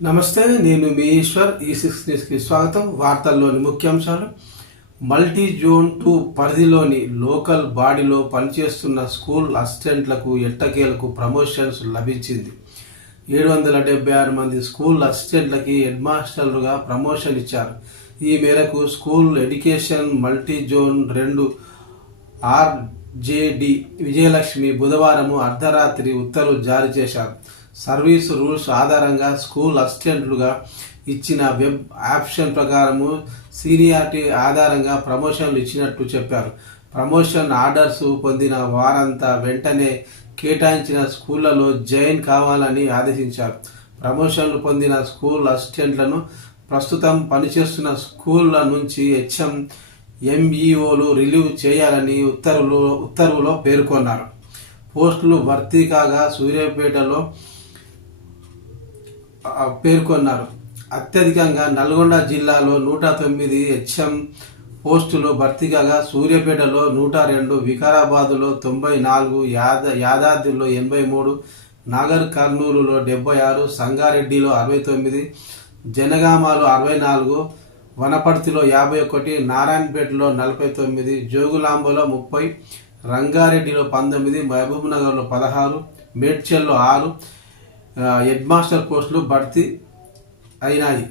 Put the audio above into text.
నమస్తే, నేను మీ ఈశ్వర్. E6 న్యూస్కి స్వాగతం. వార్తల్లోని ముఖ్యాంశాలు. మల్టీ జోన్ 2 పరిధిలోని లోకల్ బాడీలో పనిచేస్తున్న స్కూల్ అసిస్టెంట్లకు ఎట్టకేలకు ప్రమోషన్స్ లభించింది. 776 మంది స్కూల్ అసిస్టెంట్లకి హెడ్ మాస్టర్లుగా ప్రమోషన్ ఇచ్చారు. ఈ మేరకు school education multi zone 2 RJD Vijayalakshmi బుధవారం అర్ధరాత్రి ఉత్తర్వులు జారీ చేశారు. సర్వీస్ రూల్స్ ఆధారంగా స్కూల్ అసిస్టెంట్లుగా ఇచ్చిన వెబ్ ఆప్షన్ ప్రకారము సీనియారిటీ ఆధారంగా ప్రమోషన్లు ఇచ్చినట్టు చెప్పారు. ప్రమోషన్ ఆర్డర్స్ పొందిన వారంతా వెంటనే కేటాయించిన స్కూళ్లలో జాయిన్ కావాలని ఆదేశించారు. ప్రమోషన్లు పొందిన స్కూల్ అసిస్టెంట్లను ప్రస్తుతం పనిచేస్తున్న స్కూళ్ల నుంచి HM MEOలు రిలీవ్ చేయాలని ఉత్తర్వులో పేర్కొన్నారు. పోస్టులు భర్తీ కాగా సూర్యాపేటలో పేర్కొన్నారు. అత్యధికంగా నల్గొండ జిల్లాలో 109 HM పోస్టులు భర్తీ కాగా సూర్యాపేటలో 102, వికారాబాద్లో 94, యాదాద్రిలో 83, నాగర్ కర్నూలులో 76, సంగారెడ్డిలో 69, జనగామలో 64, వనపర్తిలో 51, నారాయణపేటలో 49, జోగులాంబలో 30, రంగారెడ్డిలో 19, మహబూబ్నగర్లో 16, మేడ్చల్లో 6 హెడ్ మాస్టర్ పోస్టులు భర్తీ అయినాయి.